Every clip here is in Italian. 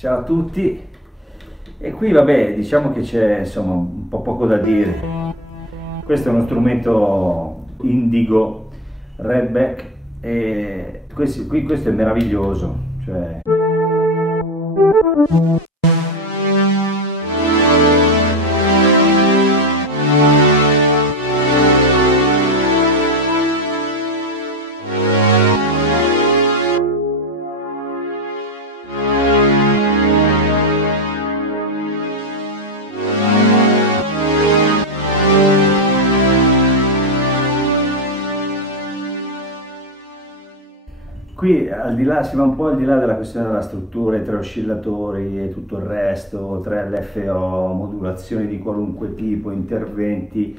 Ciao a tutti, e qui vabbè diciamo che c'è insomma un po' poco da dire. Questo è uno strumento indigo redback e questo è meraviglioso, cioè... Qui al di là, si va un po' al di là della questione della struttura, i tre oscillatori e tutto il resto, 3 LFO, modulazioni di qualunque tipo, interventi,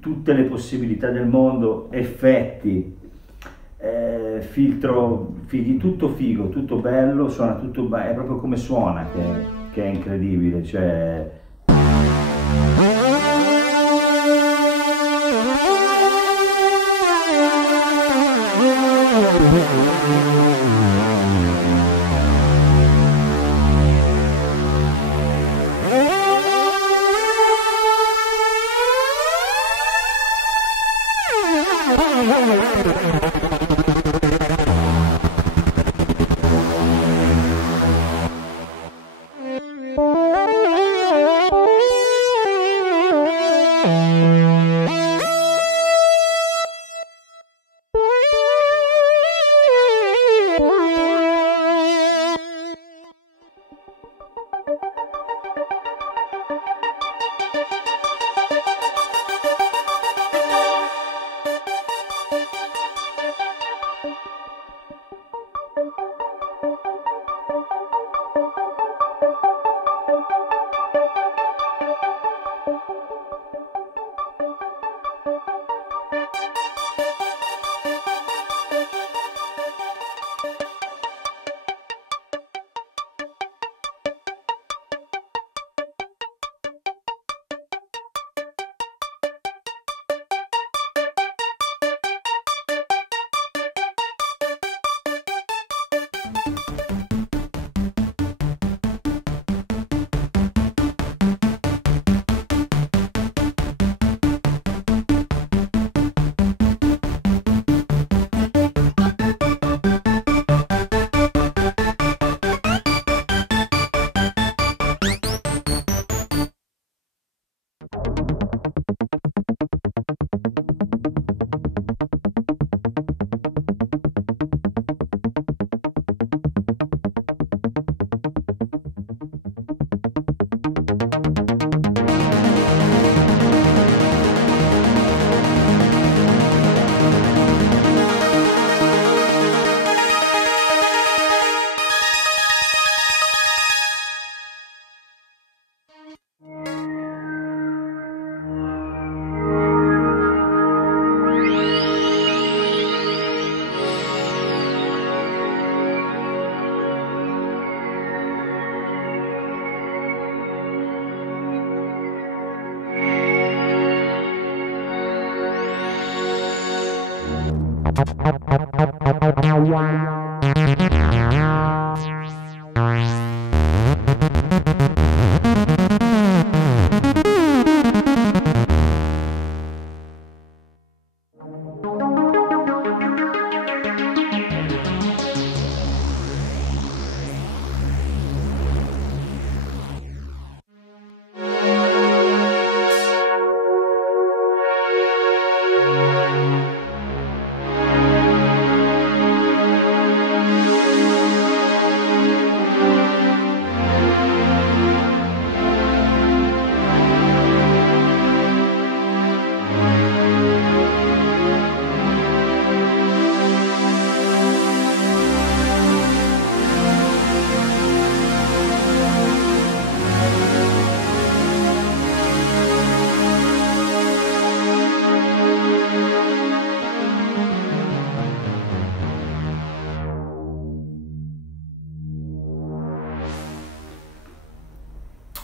tutte le possibilità del mondo, effetti, filtro, tutto figo, tutto bello, suona tutto è proprio come suona che è incredibile, cioè...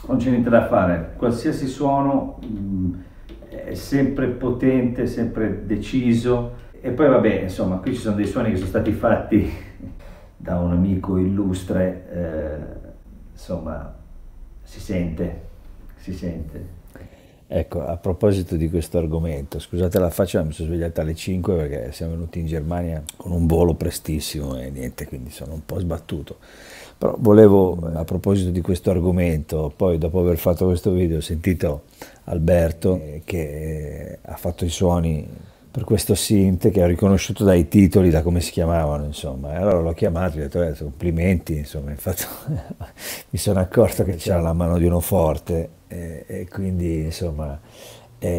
Non c'è niente da fare, qualsiasi suono è sempre potente, sempre deciso. E poi vabbè, insomma, qui ci sono dei suoni che sono stati fatti da un amico illustre, insomma, si sente, si sente. Ecco, a proposito di questo argomento, scusate la faccia, mi sono svegliata alle 5 perché siamo venuti in Germania con un volo prestissimo e niente, quindi sono un po' sbattuto. Però volevo, a proposito di questo argomento, poi dopo aver fatto questo video ho sentito Alberto che ha fatto i suoni per questo synth che ho riconosciuto dai titoli, da come si chiamavano, insomma. E allora l'ho chiamato e gli ho detto complimenti, insomma, infatti mi sono accorto che c'era la mano di uno forte e quindi, insomma,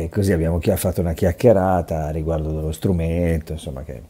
così abbiamo fatto una chiacchierata riguardo dello strumento, insomma, che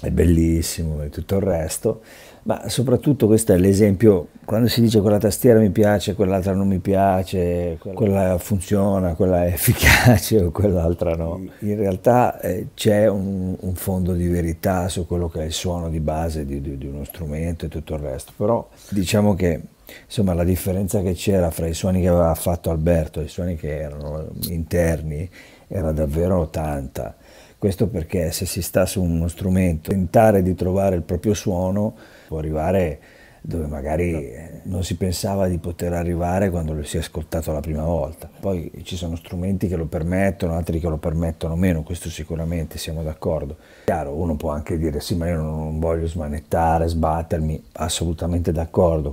è bellissimo e tutto il resto, ma soprattutto questo è l'esempio, quando si dice quella tastiera mi piace, quell'altra non mi piace, quella funziona, quella è efficace o quell'altra no. In realtà c'è un fondo di verità su quello che è il suono di base di uno strumento e tutto il resto, però diciamo che insomma la differenza che c'era fra i suoni che aveva fatto Alberto e i suoni che erano interni era davvero tanta. Questo perché se si sta su uno strumento, tentare di trovare il proprio suono può arrivare dove magari non si pensava di poter arrivare quando lo si è ascoltato la prima volta. Poi ci sono strumenti che lo permettono, altri che lo permettono meno, questo sicuramente siamo d'accordo. Chiaro, uno può anche dire sì, ma io non voglio smanettare, sbattermi, assolutamente d'accordo,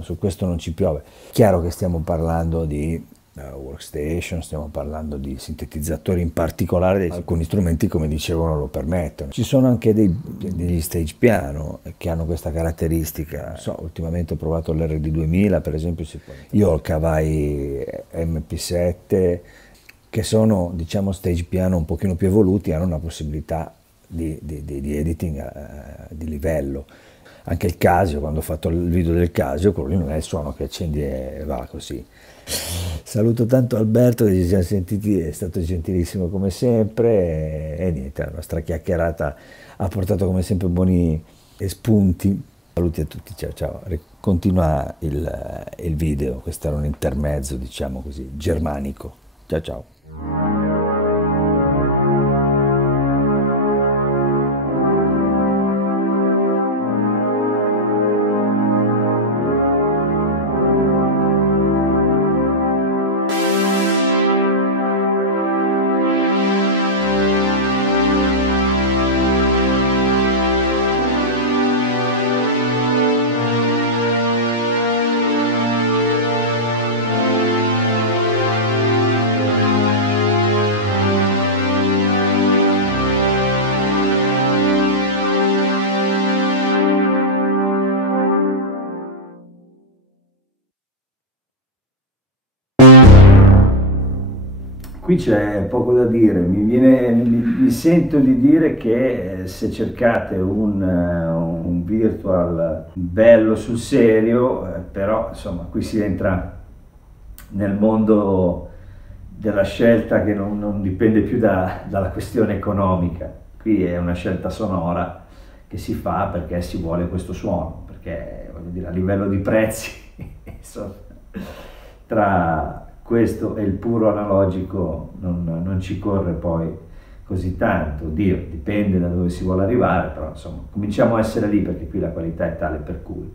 su questo non ci piove. Chiaro che stiamo parlando di workstation, stiamo parlando di sintetizzatori, in particolare alcuni strumenti, come dicevo, lo permettono. Ci sono anche degli stage piano che hanno questa caratteristica. Non so, ultimamente ho provato l'RD 2000 per esempio, io ho il Kawai MP7 che sono, diciamo, stage piano un pochino più evoluti, hanno una possibilità di editing di livello. Anche il Casio, quando ho fatto il video del Casio, quello lì non è il suono che accendi e va così. Saluto tanto Alberto che ci siamo sentiti, è stato gentilissimo come sempre e niente, la nostra chiacchierata ha portato come sempre buoni spunti. Saluti a tutti, ciao ciao. Continua il video, questo era un intermezzo, diciamo così, germanico. Ciao ciao. Qui c'è poco da dire, mi sento di dire che se cercate un virtual bello sul serio, però insomma qui si entra nel mondo della scelta che non dipende più dalla questione economica. Qui è una scelta sonora che si fa perché si vuole questo suono, perché voglio dire, a livello di prezzi insomma, tra questo e il puro analogico non ci corre poi così tanto. Oddio, dipende da dove si vuole arrivare, però insomma cominciamo a essere lì perché qui la qualità è tale per cui.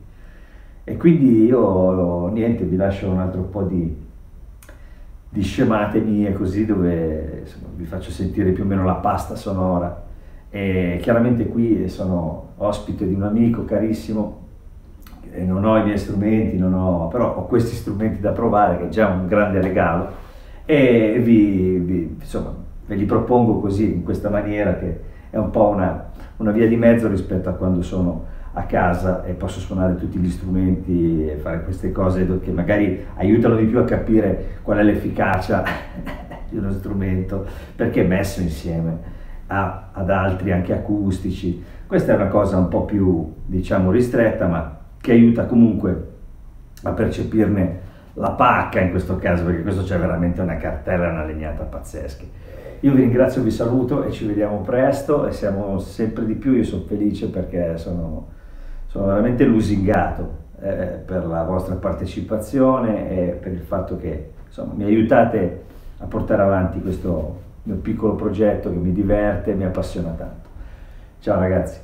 E quindi io niente, vi lascio un altro po' di scemate mie così, dove insomma, vi faccio sentire più o meno la pasta sonora. E chiaramente qui sono ospite di un amico carissimo, e non ho i miei strumenti, però ho questi strumenti da provare, che è già un grande regalo, e insomma, ve li propongo così, in questa maniera, che è un po' una via di mezzo rispetto a quando sono a casa e posso suonare tutti gli strumenti e fare queste cose che magari aiutano di più a capire qual è l'efficacia di uno strumento, perché è messo insieme ad altri anche acustici. Questa è una cosa un po' più, diciamo, ristretta, ma che aiuta comunque a percepirne la pacca in questo caso, perché questo c'è veramente una cartella e una legnata pazzesche. Io vi ringrazio, vi saluto e ci vediamo presto, e siamo sempre di più. Io sono felice perché sono veramente lusingato per la vostra partecipazione e per il fatto che insomma, mi aiutate a portare avanti questo mio piccolo progetto che mi diverte e mi appassiona tanto. Ciao ragazzi.